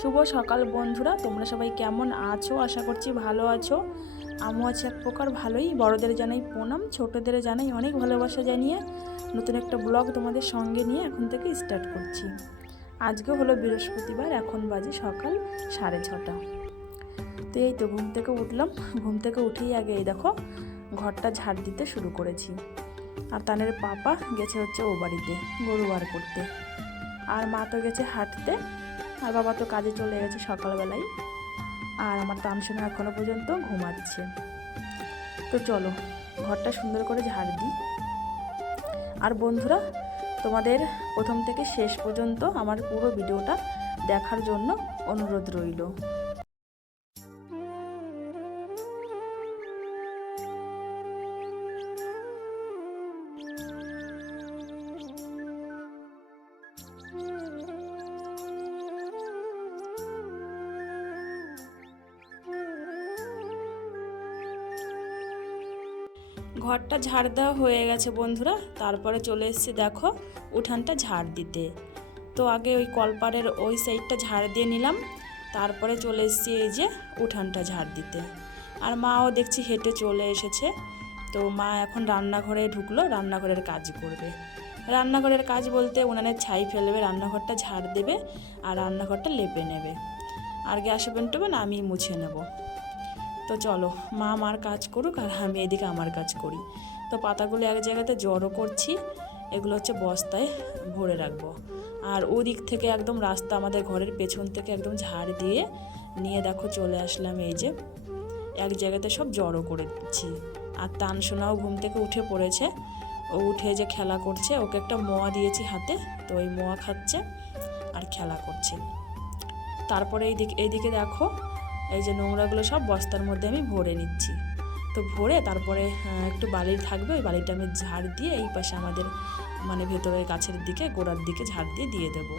শুভ সকাল বন্ধুরা, তোমরা সবাই কেমন আছো? আশা করছি ভালো আছো। আমিও আছি এক প্রকার ভালোই। বড়দের জানাই প্রণাম, ছোটদের জানাই অনেক ভালোবাসা জানিয়ে নতুন একটা ব্লগ তোমাদের সঙ্গে নিয়ে এখন থেকে স্টার্ট করছি। আজকে হলো বৃহস্পতিবার, এখন বাজে সকাল সাড়ে ছটা। তো এই তো ঘুম থেকে উঠলাম। ঘুম থেকে উঠেই আগে এই দেখো, ঘরটা ঝাড় দিতে শুরু করেছি। আর তানের পাপা গেছে হচ্ছে ও বাড়িতে, গরু বার করতে। আর মা তো গেছে হাঁটতে। আর বাবা তো কাজে চলে গেছে সকালবেলায় আর আমার তামসোনা এখনও পর্যন্ত ঘুমাচ্ছে। তো চলো, ঘরটা সুন্দর করে ঝাড় দিই। আর বন্ধুরা, তোমাদের প্রথম থেকে শেষ পর্যন্ত আমার পুরো ভিডিওটা দেখার জন্য অনুরোধ রইল। ঘরটা ঝাড় দেওয়া হয়ে গেছে বন্ধুরা। তারপরে চলে এসেছি দেখো উঠানটা ঝাড় দিতে। তো আগে ওই কলপারের ওই সাইডটা ঝাড় দিয়ে নিলাম। তারপরে চলে এসেছি এই যে উঠানটা ঝাড় দিতে। আর মাও দেখছি হেঁটে চলে এসেছে। তো মা এখন রান্নাঘরে ঢুকলো, রান্নাঘরের কাজ করবে। রান্নাঘরের কাজ বলতে উনানের ছাই ফেলবে, রান্নাঘরটা ঝাড় দেবে আর রান্নাঘরটা লেপে নেবে। আর গ্যাস ওভেন টোভেন আমি মুছে নেব। তো চলো, মা আমার কাজ করুক আর আমি এদিকে আমার কাজ করি। তো পাতাগুলো এক জায়গাতে জড়ো করছি, এগুলো হচ্ছে বস্তায় ভরে রাখব। আর ওদিক থেকে একদম রাস্তা আমাদের ঘরের পেছন থেকে একদম ঝাড় দিয়ে নিয়ে দেখো চলে আসলাম এই যে, এক জায়গাতে সব জড়ো করে দিচ্ছি আর তানসোনাও ঘুম থেকে উঠে পড়েছে, ও উঠে যে খেলা করছে, ওকে একটা মোয়া দিয়েছি হাতে, তো ওই মোয়া খাচ্ছে আর খেলা করছে। তারপরে এইদিকে এইদিকে দেখো এই যে নোংরাগুলো সব বস্তার মধ্যে আমি ভরে নিচ্ছি। তো ভরে তারপরে আহ, একটু বালির থাকবে ওই বালিটা আমি ঝাড় দিয়ে এই পাশে আমাদের মানে ভেতরে গাছের দিকে গোড়ার দিকে ঝাড় দিয়ে দিয়ে দেবো।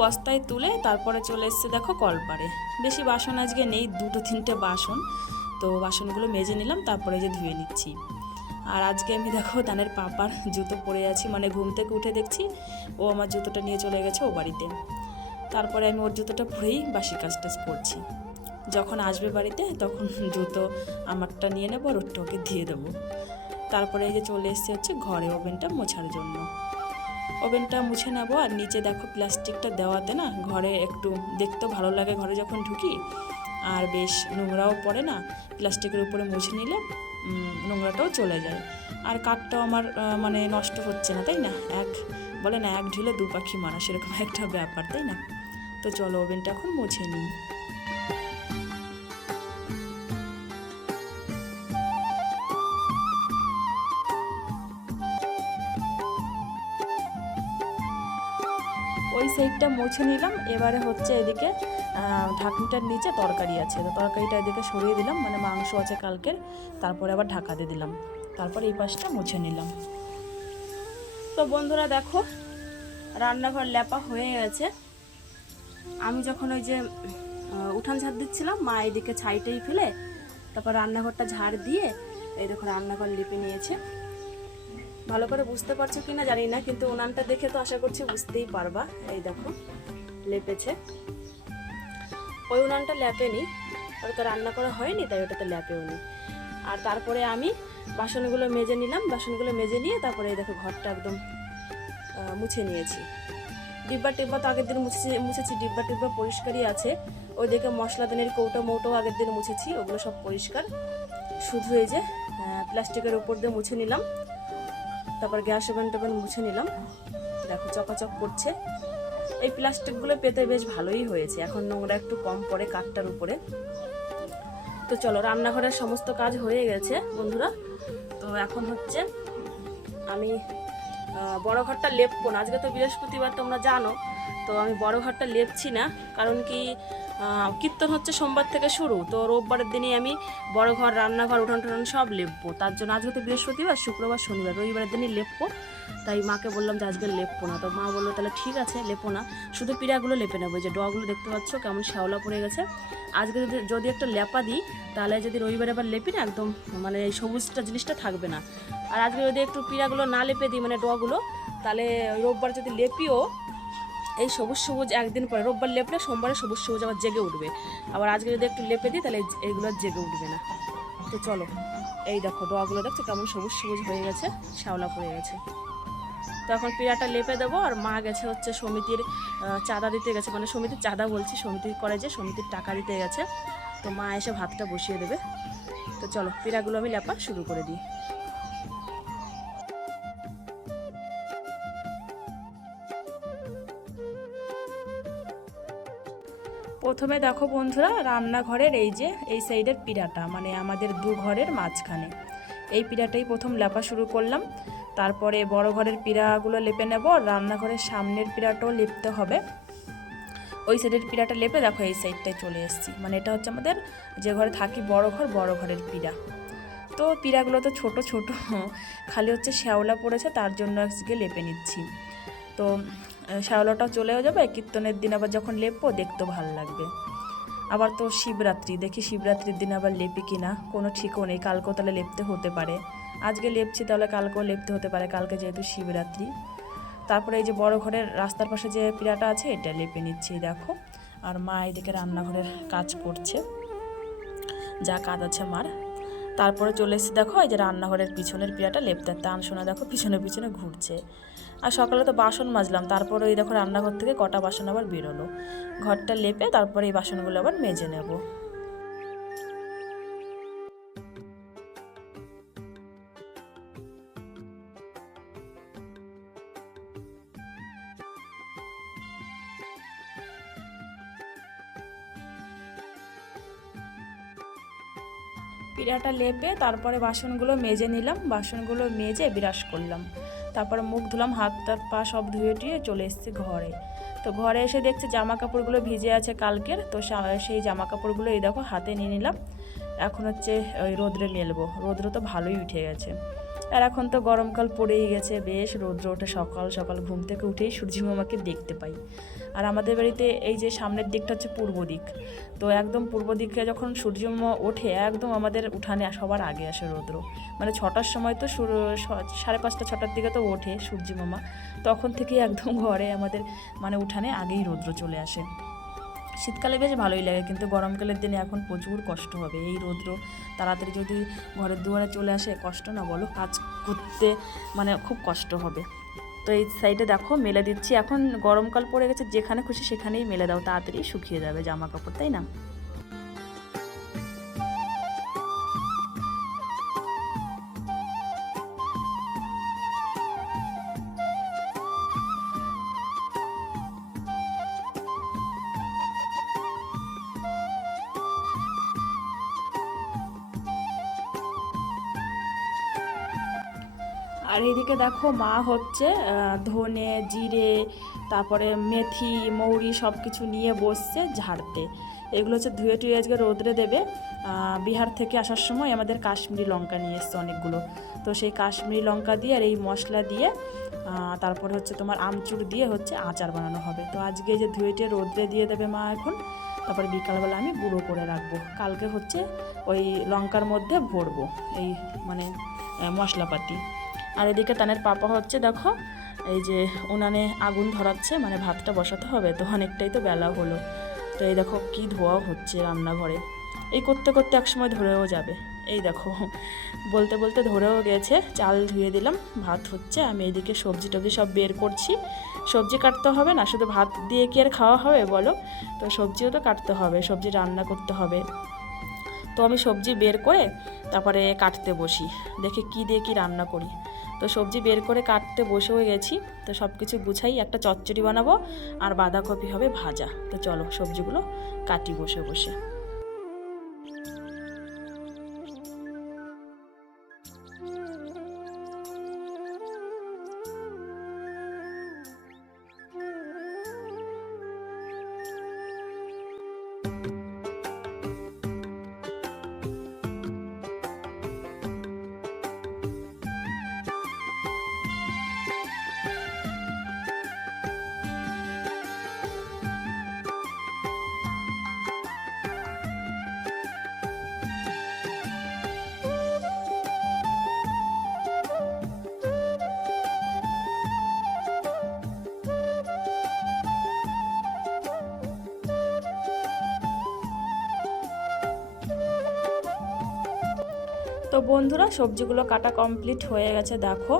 বস্তায় তুলে তারপরে চলে এসছে দেখো কলপারে। বেশি বাসন আজকে নেই, দুটো তিনটে বাসন। তো বাসনগুলো মেজে নিলাম, তারপরে যে ধুয়ে নিচ্ছি। আর আজকে আমি দেখো দানের পাপার জুতো পরে আছি মানে ঘুম থেকে উঠে দেখছি, ও আমার জুতোটা নিয়ে চলে গেছে ও বাড়িতে। তারপরে আমি ওর জুতোটা পরেই বাসি কাজ টাজ করছি। যখন আসবে বাড়িতে, তখন জুতো আমারটা নিয়ে নেব আর ওরটা ওকে দিয়ে দেবো। তারপরে এই যে চলে এসছে হচ্ছে ঘরে ওভেনটা মোছার জন্য। ওভেনটা মুছে নেব আর নিচে দেখো প্লাস্টিকটা দেওয়াতে না ঘরে একটু দেখতেও ভালো লাগে ঘরে যখন ঢুকি। আর বেশ নোংরাও পড়ে না, প্লাস্টিকের উপরে মুছে নিলে নোংরাটাও চলে যায়। আর কাঠটাও আমার মানে নষ্ট হচ্ছে না, তাই না? এক, বলে না, এক ঢিলে দু পাখি মারা, সেরকম একটা ব্যাপার, তাই না? তো চলো ওভেনটা এখন মুছে নিই। ওই সাইডটা মুছে নিলাম। এবারে হচ্ছে এদিকে ঢাকনিটার নিচে তরকারি আছে। তো তরকারিটা এদিকে সরিয়ে দিলাম মানে মাংস আছে কালকের, তারপরে আবার ঢাকা দিয়ে দিলাম। তারপর এই পাশটা মুছে নিলাম। তো বন্ধুরা দেখো, রান্নাঘর ল্যাপা হয়ে গেছে। আমি যখন ওই যে উঠান ঝাড় দিচ্ছিলাম, মা এদিকে ছাইটাই ফেলে, তারপর রান্নাঘরটা ঝাড় দিয়ে, এই দেখো রান্নাঘর লিপে নিয়েছে। ভালো করে বুঝতে পারছ কিনা জানি না, কিন্তু উনানটা দেখে তো আশা করছি বুঝতেই পারবা। এই দেখো, লেপেছে। ওই উনানটা ল্যাপেনি ওটা রান্না করা হয়নি, তাই ওটাতে ল্যাপেও নি। আর তারপরে আমি বাসনগুলো মেজে নিলাম, বাসনগুলো মেজে নিয়ে তারপরে এই দেখো ঘরটা একদম মুছে নিয়েছি। ডিব্বা টিব্বা তো আগের দিন মুছেছি মুছেছি, ডিব্বা টিব্বা পরিষ্কারই আছে। ওইদিকে মশলা দানের কৌটো মৌটো আগের দিন মুছেছি, ওগুলো সব পরিষ্কার। শুধু এই যে প্লাস্টিকের উপর দিয়ে মুছে নিলাম। তারপর গ্যাস ওভেন টোভেন মুছে নিলাম। দেখো চকাচক করছে। এই প্লাস্টিকগুলো পেতে বেশ ভালোই হয়েছে। এখন নোংরা একটু কম পড়ে কাঠটার উপরে। তো চলো, রান্নাঘরের সমস্ত কাজ হয়ে গেছে বন্ধুরা। তো এখন হচ্ছে আমি বড় ঘরটা লেপবো না। আজকে তো বৃহস্পতিবার, তোমরা জানো। তো আমি বড় ঘরটা লেপছি না, কারণ কি কীর্তন হচ্ছে সোমবার থেকে শুরু, তো রোববারের দিনই আমি বড় ঘর, রান্নাঘর উঠান টুঠান সব লেপবো। তার জন্য আজকে তো বৃহস্পতিবার, শুক্রবার, শনিবার, রবিবারের দিনই লেপবো। তাই মাকে বললাম যে আজকে লেপবো না। তো মা বলল, তাহলে ঠিক আছে, লেপো না। শুধু পিড়াগুলো লেপে নেব। যে ডগুলো দেখতে পাচ্ছ, কেমন শ্যাওলা পড়ে গেছে। আজকে যদি যদি একটা লেপা দিই, তাহলে যদি রবিবারে আবার লেপি না, একদম মানে এই সবুজটা জিনিসটা থাকবে না। আর আজকে যদি একটু পিড়াগুলো না লেপে দিই মানে ডগুলো তাহলে রোববার যদি লেপিও এই সবুজ সবুজ একদিন পরে, রোববার লেপলে, সোমবারে সবুজ সবুজ আবার জেগে উঠবে। আবার আজকে যদি একটু লেপে দিই, তাহলে এইগুলো জেগে উঠবে না। তো চলো, এই দেখো ডোয়াগুলো দেখছ কেমন সবুজ সবুজ হয়ে গেছে, শ্যাওলা পড়ে গেছে। তো এখন পিড়াটা লেপে দেবো, আর মা গেছে হচ্ছে সমিতির চাঁদা দিতে গেছে। মানে সমিতির চাঁদা বলছি সমিতি করে যে সমিতির টাকা দিতে গেছে। তো মা এসে ভাতটা বসিয়ে দেবে। তো চলো, পিড়াগুলো আমি লেপা শুরু করে দিই। প্রথমে দেখো বন্ধুরা, রান্নাঘরের এই যে, এই সাইডের পিড়াটা মানে আমাদের দু ঘরের মাঝখানে। এই পিড়াটাই প্রথম লেপা শুরু করলাম। তারপরে বড় ঘরের পিড়াগুলো লেপে নেব রান্নাঘরের সামনের পিড়াটাও লেপতে হবে। ওই সাইডের পিড়াটা লেপে দেখো এই সাইডটায় চলে এসেছি। মানে এটা হচ্ছে আমাদের যে ঘরে থাকি, বড় ঘর, বড় ঘরের পিড়া। তো পিড়াগুলো তো ছোট ছোট, খালি হচ্ছে শ্যাওলা পড়েছে, তার জন্য আজকে লেপে নিচ্ছি। তো শ্যাওলাটাও চলেও যাবে, কীর্তনের দিন আবার যখন লেপবো দেখতেও ভালো লাগবে। আবার তো শিবরাত্রি, দেখি শিবরাত্রির দিন আবার লেপি কিনা, কোনো ঠিকও নেই, কালকেও তাহলে লেপতে হতে পারে। আজকে লেপছি তাহলে কালকেও লেপতে হতে পারে, কালকে যেহেতু শিবরাত্রি। তারপরে এই যে বড় ঘরের রাস্তার পাশে যে পিড়াটা আছে, এটা লেপে নিচ্ছি, দেখো। আর মা এদিকে রান্নাঘরের কাজ করছে, যা কাজ আছে মার। তারপরে চলে এসেছি, দেখো, এই যে রান্নাঘরের পিছনের পিড়াটা লেপতে টান, শোনা, দেখো, পিছনে পিছনে ঘুরছে। আর সকালে তো বাসন মাজলাম, তারপরে ওই দেখো রান্নাঘর থেকে কটা বাসন আবার বেরোলো। ঘরটা লেপে তারপরে এই বাসনগুলো আবার মেজে নেব। পিড়াটা লেপে তারপরে বাসনগুলো মেজে নিলাম। বাসনগুলো মেজে বিরাস করলাম। তারপরে মুখ ধুলাম, হাত টাত পা সব ধুয়ে টুয়ে চলে এসেছি ঘরে। তো ঘরে এসে দেখছি জামা কাপড়গুলো ভিজে আছে কালকের। তো সেই জামা কাপড়গুলো এই দেখো হাতে নিয়ে নিলাম। এখন হচ্ছে ওই রোদ্রে মেলবো। রোদ্র তো ভালোই উঠে গেছে। আর এখন তো গরমকাল পড়েই গেছে। বেশ রৌদ্র ওঠে সকাল সকাল। ঘুম থেকে উঠেই সূর্যি মামাকে দেখতে পাই। আর আমাদের বাড়িতে এই যে সামনের দিকটা হচ্ছে পূর্ব দিক। তো একদম পূর্ব দিকে যখন সূর্য ওঠে, একদম আমাদের উঠানে সবার আগে আসে রৌদ্র। মানে ছটার সময় তো সাড়ে পাঁচটা, ছটার দিকে তো ওঠে সূর্য মামা তখন থেকে একদম ঘরে আমাদের মানে উঠানে আগেই রৌদ্র চলে আসে। শীতকালে বেশ ভালোই লাগে, কিন্তু গরমকালের দিনে এখন প্রচুর কষ্ট হবে। এই রৌদ্র তাড়াতাড়ি যদি ঘরের দুয়ারে চলে আসে, কষ্ট না বলো, কাজ করতে মানে খুব কষ্ট হবে। তো এই সাইডে দেখো, মেলে দিচ্ছি। এখন গরমকাল পড়ে গেছে, যেখানে খুশি সেখানেই মেলে দাও, তাড়াতাড়ি শুকিয়ে যাবে জামা কাপড় তাই না? দেখো, মা হচ্ছে ধনে, জিরে, তারপরে মেথি, মৌরি সব কিছু নিয়ে বসছে ঝাড়তে। এগুলো হচ্ছে ধুয়ে টুয়ে আজকে রোদ্রে দেবে। বিহার থেকে আসার সময় আমাদের কাশ্মীরি লঙ্কা নিয়ে এসছে অনেকগুলো। তো সেই কাশ্মীরি লঙ্কা দিয়ে আর এই মশলা দিয়ে তারপরে হচ্ছে তোমার আমচুর দিয়ে হচ্ছে আচার বানানো হবে। তো আজকে যে ধুয়ে টুয়ে রোদ্রে দিয়ে দেবে মা এখন, তারপরে বিকালবেলা আমি গুঁড়ো করে রাখব। কালকে হচ্ছে ওই লঙ্কার মধ্যে ভরবো, এই মানে মশলাপাতি। আর এদিকে তানের পাপা হচ্ছে, দেখো, এই যে উনানে আগুন ধরাচ্ছে মানে ভাতটা বসাতে হবে, তো অনেকটাই তো বেলা হলো। তো এই দেখো কি ধোয়া হচ্ছে রান্নাঘরে। এই করতে করতে একসময় ধরেও যাবে। এই দেখো, বলতে বলতে ধরেও গেছে, চাল ধুয়ে দিলাম, ভাত হচ্ছে, আমি এদিকে সবজি টবজি সব বের করছি। সবজি কাটতে হবে না, শুধু ভাত দিয়ে কি আর খাওয়া হবে বলো? তো সবজিও তো কাটতে হবে, সবজি রান্না করতে হবে। তো আমি সবজি বের করে তারপরে কাটতে বসি, দেখে কি দিয়ে কি রান্না করি। তো সবজি বের করে কাটতে বসে হয়ে গেছি। তো সব কিছু গুছাই একটা চচ্চড়ি বানাবো, আর বাঁধাকপি হবে ভাজা। তো চলো সবজিগুলো কাটি বসে বসে। বন্ধুরা, সবজিগুলো কাটা কমপ্লিট হয়ে গেছে, দেখো।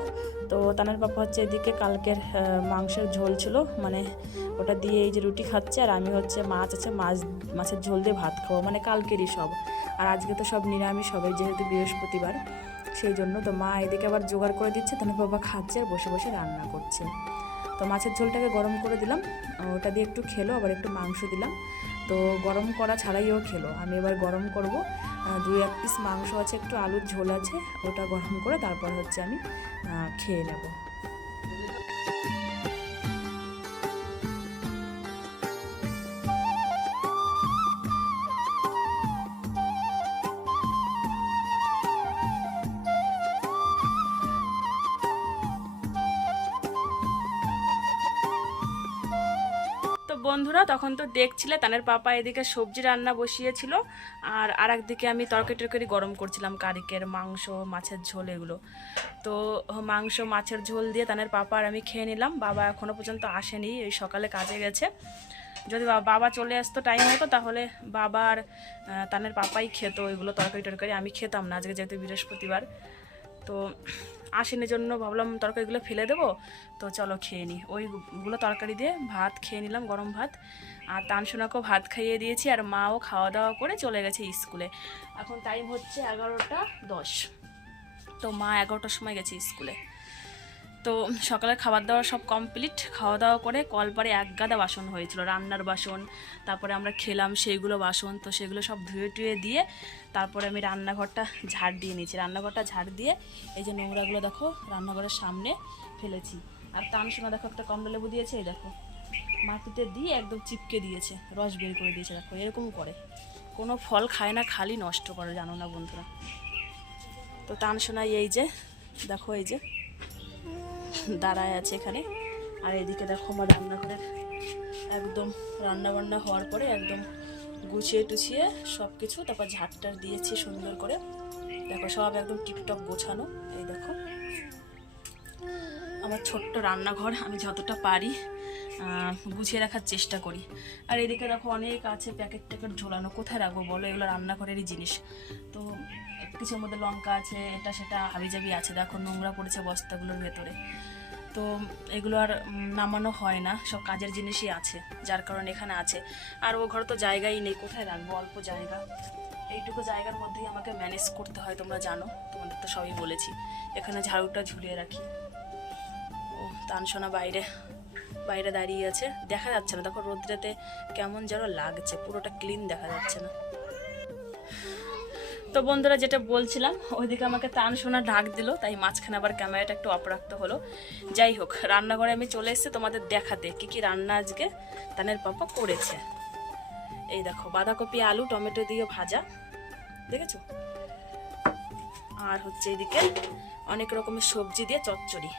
তো তানের পাপা হচ্ছে এদিকে কালকের মাংসের ঝোল ছিল মানে ওটা দিয়ে এই যে রুটি খাচ্ছে, আর আমি হচ্ছে মাছ আছে, মাছ, মাছের ঝোল দিয়ে ভাত খাব মানে কালকেরই সব। আর আজকে তো সব নিরামিষ হবে, যেহেতু বৃহস্পতিবার, সেই জন্য তো মা এদিকে আবার জোগাড় করে দিচ্ছে, তানের বাবা খাচ্ছে আর বসে বসে রান্না করছে। তো মাছের ঝোলটাকে গরম করে দিলাম, ওটা দিয়ে একটু খেলো, আবার একটু মাংস দিলাম। তো গরম করা ছাড়াইও খেলো, আমি এবার গরম করব। দুই এক পিস মাংস আছে, একটু আলুর ঝোল আছে, ওটা গরম করে তারপর হচ্ছে আমি খেয়ে নেব। বন্ধুরা তখন তো দেখছিলে, তানের পাপা এদিকে সবজি রান্না বসিয়েছিল, আর আর একদিকে আমি তরকারি টরকারি গরম করছিলাম, কারিকের মাংস, মাছের ঝোল এগুলো। তো মাংস, মাছের ঝোল দিয়ে তানের পাপা আর আমি খেয়ে নিলাম, বাবা এখনও পর্যন্ত আসেনি, এই সকালে কাজে গেছে। যদি বাবা চলে আসতো টাইম হতো, তাহলে বাবা আর তানের পাপাই খেত ওইগুলো তরকারি টরকারি, আমি খেতাম না, আজকে যেহেতু বৃহস্পতিবার। তো আসেনি জন্য ভাবলাম তরকারিগুলো ফেলে দেবো। তো চলো খেয়ে নিই ওইগুলো তরকারি দিয়ে ভাত খেয়ে নিলাম, গরম ভাত। আর তানসোনাকেও ভাত খাইয়ে দিয়েছি আর মাও খাওয়া দাওয়া করে চলে গেছে স্কুলে। এখন টাইম হচ্ছে এগারোটা দশ। তো মা এগারোটার সময় গেছে স্কুলে। তো সকালের খাবার দাবার সব কমপ্লিট খাওয়া দাওয়া করে কল কলপারে এক গাদা বাসন হয়েছিল, রান্নার বাসন। তারপরে আমরা খেলাম সেইগুলো বাসন, তো সেগুলো সব ধুয়ে টুয়ে দিয়ে তারপরে আমি রান্নাঘরটা ঝাড় দিয়ে নিয়েছি। রান্নাঘরটা ঝাড় দিয়ে এই যে নোংরাগুলো দেখো, রান্নাঘরের সামনে ফেলেছি। আর তানসোনা দেখো একটা কমলা লেবু দিয়েছে, এই দেখো। মাটিতে দিয়ে একদম চিপকে দিয়েছে, রস বের করে দিয়েছে, দেখো, এরকম করে। কোনো ফল খায় না, খালি নষ্ট করে, জানো না বন্ধুরা। তো তানসোনা এই যে, দেখো এই যে দাঁড়ায় আছে এখানে। আর এদিকে দেখো আমার রান্নাঘরের একদম রান্নাবান্না হওয়ার পরে একদম গুছিয়ে টুছিয়ে সব কিছু তারপর ঝাড়টার দিয়েছি সুন্দর করে। দেখো সব একদম টিপটপ গোছানো, এই দেখো। আমার ছোট্ট রান্নাঘর, আমি যতটা পারি গুছিয়ে রাখার চেষ্টা করি। আর এদিকে দেখো অনেক আছে প্যাকেট ট্যাকেট ঝোলানো। কোথায় রাখব বলো? এগুলো রান্নাঘরেরই জিনিস। তো কিছুর মধ্যে লঙ্কা আছে, এটা সেটা হাবিজাবি আছে। দেখো নোংরা পড়েছে বস্তাগুলোর ভেতরে। তো এগুলো আর নামানো হয় না, সব কাজের জিনিসই আছে, যার কারণে এখানে আছে। আর ও ঘরে তো জায়গাই নেই, কোথায় রাখব? অল্প জায়গা। এইটুকু জায়গার মধ্যেই আমাকে ম্যানেজ করতে হয়, তোমরা জানো। তোমাদের তো সবই বলেছি। এখানে ঝাড়ুটা ঝুলিয়ে রাখি। তানসোনা বাইরে বাইরে দাঁড়িয়ে আছে। দেখা যাচ্ছে না। দেখো রোদ্রেতে কেমন যেন লাগছে। পুরোটা ক্লিন দেখা যাচ্ছে না। তো বন্ধুরা, যেটা বলছিলাম, ওইদিকে আমাকে তান শোনা ডাক দিল, তাই মাঝখানে আবার ক্যামেরাটা একটু অপরাক্ত হলো। যাই হোক, রান্নাঘরে আমি চলে এসেছি তোমাদের দেখাতে, কি কি রান্না আজকে তানের পাপা করেছে। এই দেখো, বাঁধাকপি, আলু, টমেটো দিয়ে ভাজা, দেখেছ? আর হচ্ছে এদিকে অনেক রকমের সবজি দিয়ে চচ্চড়ি।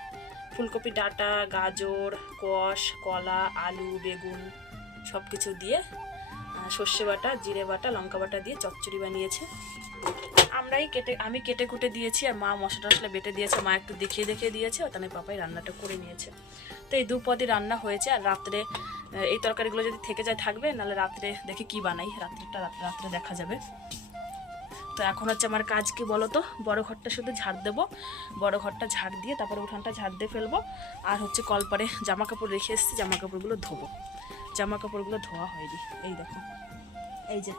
ফুলকপি ডাঁটা, গাজর কোষ কলা, আলু, বেগুন সব কিছু দিয়ে সর্ষে বাটা, জিরে বাটা, লঙ্কা বাটা দিয়ে চচ্চড়ি বানিয়েছে। আমরাই কেটে, আমি কেটে কুটে দিয়েছি আর মা মশলা টশলা বেটে দিয়েছে। মা একটু দেখিয়ে দেখিয়ে দিয়েছে তাহলে পাপাই রান্নাটা করে নিয়েছে। তো এই দু পদই রান্না হয়েছে আর রাত্রে এই তরকারিগুলো যদি থেকে যায় থাকবে, নাহলে রাত্রে দেখি কি বানাই। রাত্রিটা রাত্রে রাত্রে দেখা যাবে। তো এখন হচ্ছে আমার কাজ কি বলো তো বড় ঘরটা শুধু ঝাড় দেবো। বড় ঘরটা ঝাড় দিয়ে তারপরে উঠানটা ঝাড় দিয়ে ফেলব। আর হচ্ছে কলপারে জামা কাপড় রেখে এসেছি জামা কাপড়গুলো ধোবো। জামা কাপড়গুলো ধোয়া হয়নি। এই দেখো। এই যে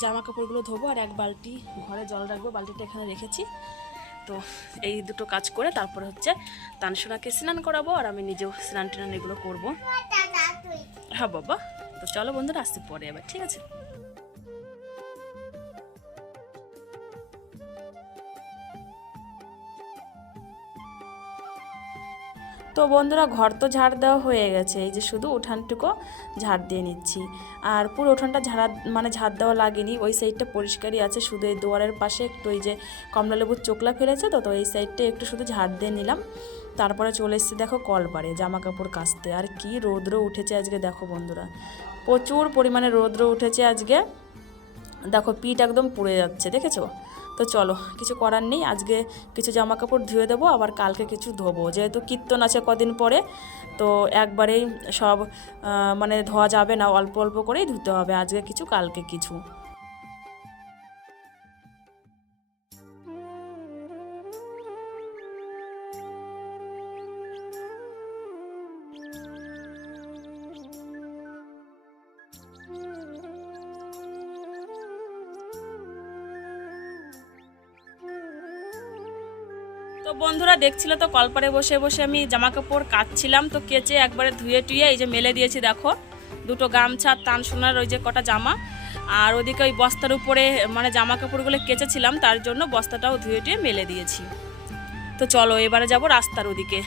জামা কাপড়গুলো ধোবো আর এক বালতি ঘরে জল রাখব বালতিটা এখানে রেখেছি। তো এই দুটো কাজ করে তারপরে হচ্ছে তানসোনাকে স্নান করাবো আর আমি নিজেও স্নান টান এগুলো করব। হ্যাঁ বাবা। তো চলো বন্ধুরা আসতে পরে আবার ঠিক আছে? তো বন্ধুরা ঘর তো ঝাড় দেওয়া হয়ে গেছে, এই যে শুধু উঠানটুকু ঝাড় দিয়ে নিচ্ছি। আর পুরো উঠানটা ঝাড়া মানে ঝাড় দেওয়া লাগেনি, ওই সাইডটা পরিষ্কারই আছে, শুধু এই দুয়ারের পাশে একটু ওই যে কমলালেবুর চোকলা ফেলেছে তো তো এই সাইডটা একটু শুধু ঝাড় দিয়ে নিলাম। তারপরে চলে এসেছি দেখো কলপারে জামা কাপড় কাচতে। আর কি রৌদ্র উঠেছে আজকে দেখো বন্ধুরা। প্রচুর পরিমাণে রৌদ্র উঠেছে আজকে। দেখো পিঠ একদম পুড়ে যাচ্ছে, দেখেছ? তো চলো, কিছু করার নেই, আজকে কিছু জামা কাপড় ধুয়ে দেবো, আবার কালকে কিছু ধোবো। যেহেতু কীর্তন আছে কদিন পরে, তো একবারেই সব মানে ধোয়া যাবে না, অল্প অল্প করেই ধুতে হবে, আজকে কিছু, কালকে কিছু। তো বন্ধুরা দেখছিল তো কলপারে বসে বসে আমি জামা কাপড় কাচ্ছিলাম তো কেচে একবারে ধুয়ে টুয়ে এই যে মেলে দিয়েছি দেখো। দুটো গামছা, তান সোনার ওই যে কটা জামা। আর ওদিকে ওই বস্তার উপরে মানে জামা কাপড়গুলো কেচেছিলাম, তার জন্য বস্তাটাও ধুয়ে টুয়ে মেলে দিয়েছি। তো চলো এবারে যাব রাস্তার ওদিকে।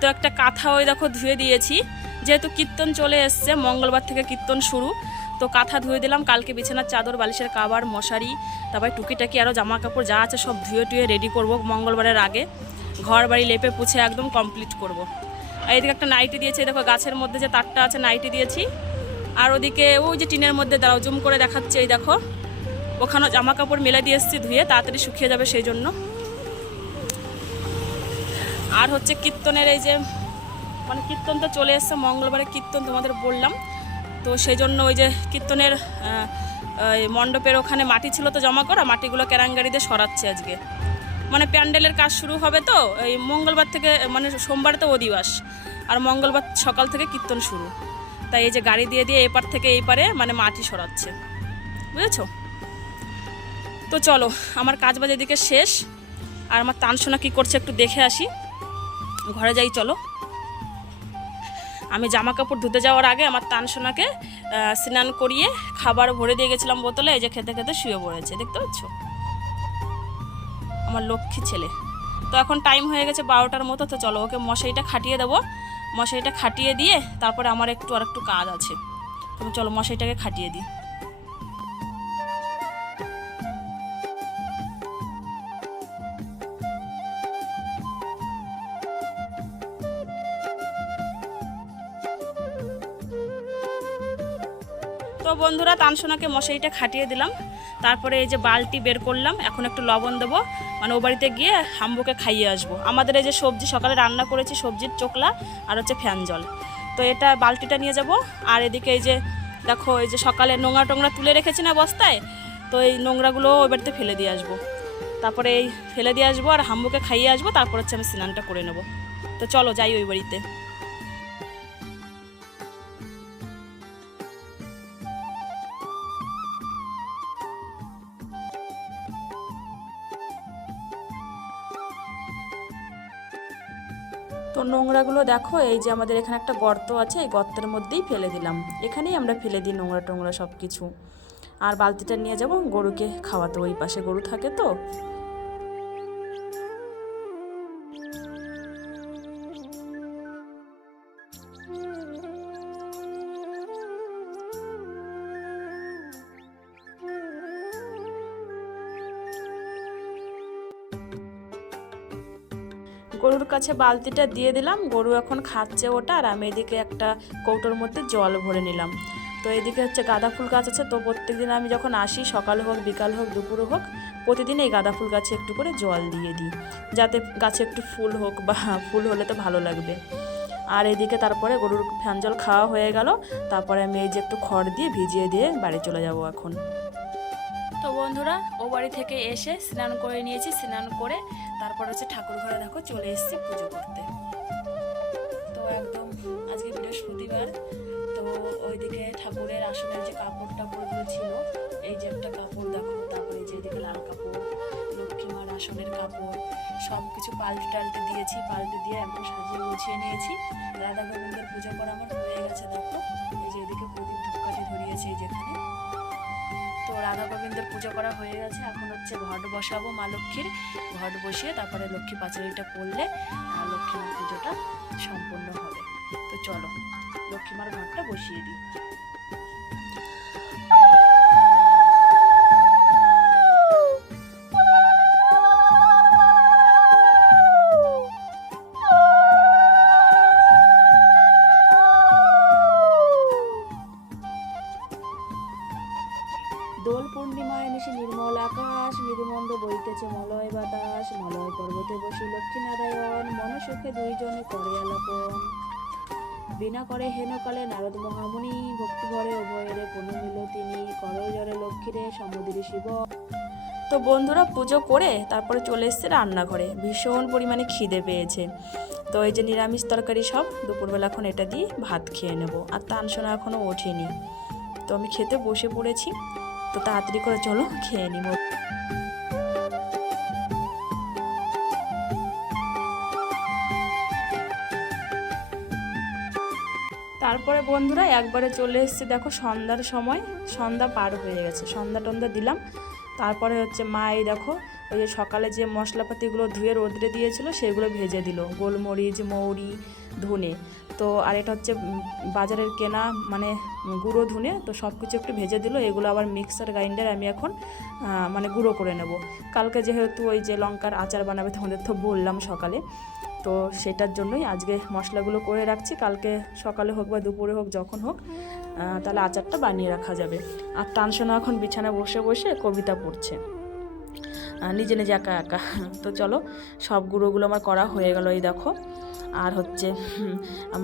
তো একটা কাঁথা ওই দেখো ধুয়ে দিয়েছি। যেহেতু কীর্তন চলে এসছে, মঙ্গলবার থেকে কীর্তন শুরু। তো কাঁথা ধুয়ে দিলাম। কালকে বিছানার চাদর, বালিশের কাবার, মশারি, তারপরে টুকিটাকি আরও জামা কাপড় যা আছে সব ধুয়ে টুয়ে রেডি করব মঙ্গলবারের আগে। ঘর বাড়ি লেপে পুছে একদম কমপ্লিট করব। আর এদিকে একটা নাইটি দিয়েছি, দেখো গাছের মধ্যে যে তারটা আছে নাইটি দিয়েছি। আর ওদিকে ওই যে টিনের মধ্যে, দাঁড়াও জুম করে দেখাচ্ছে, এই দেখো। ওখানেও জামা কাপড় মেলে দিয়ে এসেছি, ধুয়ে তাড়াতাড়ি শুকিয়ে যাবে সেই জন্য। আর হচ্ছে কীর্তনের এই যে মানে কীর্তন তো চলে এসছে, মঙ্গলবারে কীর্তন তোমাদের বললাম। তো সেই জন্য ওই যে কীর্তনের মণ্ডপের ওখানে মাটি ছিল তো জমা করা, মাটিগুলো ক্যারাঙ্গারিতে সরাচ্ছে আজকে। মানে প্যান্ডেলের কাজ শুরু হবে তো, এই মঙ্গলবার থেকে মানে সোমবার তো অধিবাস, আর মঙ্গলবার সকাল থেকে কীর্তন শুরু। তাই এই যে গাড়ি দিয়ে দিয়ে এপার থেকে এই পারে মানে মাটি সরাচ্ছে। বুঝেছ? তো চলো, আমার কাজ বাজ এদিকে শেষ, আর আমার তানসোনা কী করছে একটু দেখে আসি। ঘরে যাই, চলো। আমি জামা কাপড় ধুতে যাওয়ার আগে আমার তানসোনাকে স্নান করিয়ে খাবার ভরে দিয়ে গেছিলাম বোতলে, এই যে খেতে খেতে শুয়ে পড়েছে, দেখতে পাচ্ছ? আমার লক্ষ্মী ছেলে। তো এখন টাইম হয়ে গেছে বারোটার মতো, তো চলো ওকে মশারিটা খাটিয়ে দেবো। মশারিটা খাটিয়ে দিয়ে তারপরে আমার একটু আর একটু কাজ আছে। তুমি চলো মশাইটাকে খাটিয়ে দিই। বন্ধুরা তানসোনাকে মশারিটা খাটিয়ে দিলাম। তারপরে এই যে বালতি বের করলাম, এখন একটু লবণ দেবো। মানে ও বাড়িতে গিয়ে হাম্বুকে খাইয়ে আসব। আমাদের এই যে সবজি, সকালে রান্না করেছি সবজির চোকলা আর হচ্ছে ফ্যান জল। তো এটা বালতিটা নিয়ে যাব। আর এদিকে এই যে, দেখো, এই যে সকালে নোংরা টোংরা তুলে রেখেছি না বস্তায়? তো এই নোংরাগুলো ওই বাড়িতে ফেলে দিয়ে আসব। তারপরে এই ফেলে দিয়ে আসব আর হাম্বুকে খাইয়ে আসব। তারপর হচ্ছে আমি স্নানটা করে নেব। তো চলো যাই ওই বাড়িতে। নোংরাগুলো দেখো, এই যে আমাদের এখানে একটা গর্ত আছে, এই গর্তের মধ্যেই ফেলে দিলাম। এখানেই আমরা ফেলে দিই নোংরা টোংরা সব কিছু আর বালতিটা নিয়ে যাব গরুকে খাওয়াতে, ওই পাশে গরু থাকে তো। গরুর কাছে বালতিটা দিয়ে দিলাম। গরু এখন খাচ্ছে ওটা আর আমি এদিকে একটা কৌটোর মধ্যে জল ভরে নিলাম। তো এদিকে হচ্ছে গাঁদা ফুল গাছ আছে, তো প্রত্যেকদিন আমি যখন আসি, সকাল হোক, বিকাল হোক, দুপুর হোক, প্রতিদিন এই গাঁদা ফুল গাছে একটু করে জল দিয়ে দিই। যাতে গাছে একটু ফুল হোক বা ফুল হলে তো ভালো লাগবে। আর এদিকে তারপরে গরুর ফ্যান জল খাওয়া হয়ে গেল। তারপরে আমি এই যে একটু খড় দিয়ে ভিজিয়ে দিয়ে বাড়ি চলে যাব এখন। তো বন্ধুরা, ও বাড়ি থেকে এসে স্নান করে নিয়েছি। স্নান করে তারপর হচ্ছে ঠাকুর চলে এসেছি পুজো করতে। তো একদম আজকে বৃহস্পতিবার তো ওইদিকে ঠাকুরের আসনের যে কাপড় টাপড়গুলো ছিল, এই যে একটা কাপড় দেখো, তারপরে যে এদিকে লাল কাপড়, লক্ষ্মী মার আসনের কাপড় সব কিছু পাল্টে টাল্টে দিয়েছি, পাল্টে দিয়ে একদম সাজিয়ে গুছিয়ে নিয়েছি। রাধা গোবিন্দের পুজো করা আমার হয়ে গেছে, দেখো। এই যে এদিকে প্রদীপ ধূপকাঠি ধরিয়েছে এই যেখানে। রাধা গোবিন্দের পুজো করা হয়ে গেছে। এখন হচ্ছে ঘট বসাবো মা লক্ষ্মীর। ঘট বসিয়ে তারপরে লক্ষ্মী পাঁচালিটা করলে লক্ষ্মীর পুজোটা সম্পূর্ণ হবে। তো চলো লক্ষ্মীমার ঘটটা বসিয়ে দিই। পুজো করে তারপরে চলে এসছে রান্নাঘরে। ভীষণ পরিমাণে খিদে পেয়েছে। তো এই যে নিরামিষ তরকারি সব, দুপুরবেলা এখন এটা দিয়ে ভাত খেয়ে নেব। আর তানসোনা এখনও ওঠেনি। তো আমি খেতে বসে পড়েছি। তো তাড়াতাড়ি করে চলো খেয়ে নিব। তারপরে বন্ধুরা একবারে চলে এসছে, দেখো সন্ধ্যার সময়। সন্ধ্যা পার হয়ে গেছে। সন্ধ্যা টন্ধ্যা দিলাম। তারপরে হচ্ছে মা এই দেখো, ওই যে সকালে যে মশলাপাতিগুলো ধুয়ে রোদ্রে দিয়েছিল সেগুলো ভেজে দিল, গোলমরিচ, মৌরি, ধনে। তো আর এটা হচ্ছে বাজারের কেনা মানে গুঁড়ো ধুনে, তো সব কিছু একটু ভেজে দিল, এগুলো আবার মিক্সার গ্রাইন্ডার আমি এখন মানে গুঁড়ো করে নেব। কালকে যেহেতু ওই যে লঙ্কার আচার বানাবে তোমাদের তো বললাম সকালে তো সেটার জন্যই আজকে মশলাগুলো করে রাখছি। কালকে সকালে হোক বা দুপুরে হোক, যখন হোক তাহলে আচারটা বানিয়ে রাখা যাবে। আর টানশোনা এখন বিছানায় বসে বসে কবিতা পড়ছে। নিজে নিজে একা একা। তো চলো, সব গুঁড়োগুলো আমার করা হয়ে গেল এই দেখো। আর হচ্ছে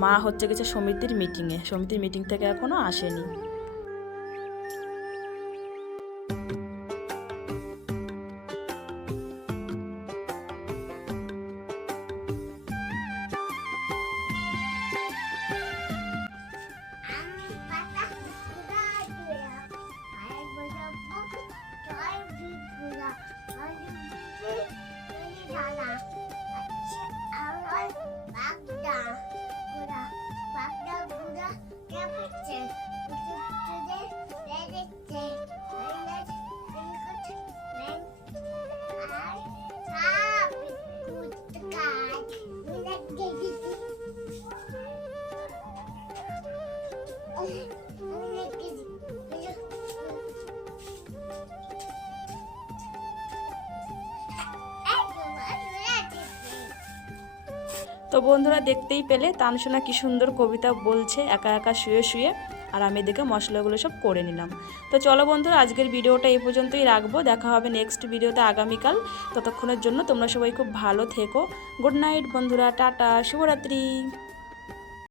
মা হচ্ছে গেছে সমিতির মিটিংয়ে সমিতির মিটিং থেকে এখনও আসেনি। 见。再 বন্ধুরা দেখতেই পেলে তানসোনা কি সুন্দর কবিতা বলছে, একা একা শুয়ে শুয়ে, আর আমি এদিকে মশলাগুলো সব করে নিলাম। তো চলো বন্ধুরা, আজকের ভিডিওটা এই পর্যন্তই রাখব। দেখা হবে নেক্সট ভিডিওতে আগামীকাল। ততক্ষণের জন্য তোমরা সবাই খুব ভালো থেকো। গুড নাইট বন্ধুরা, টাটা, শুভরাত্রি।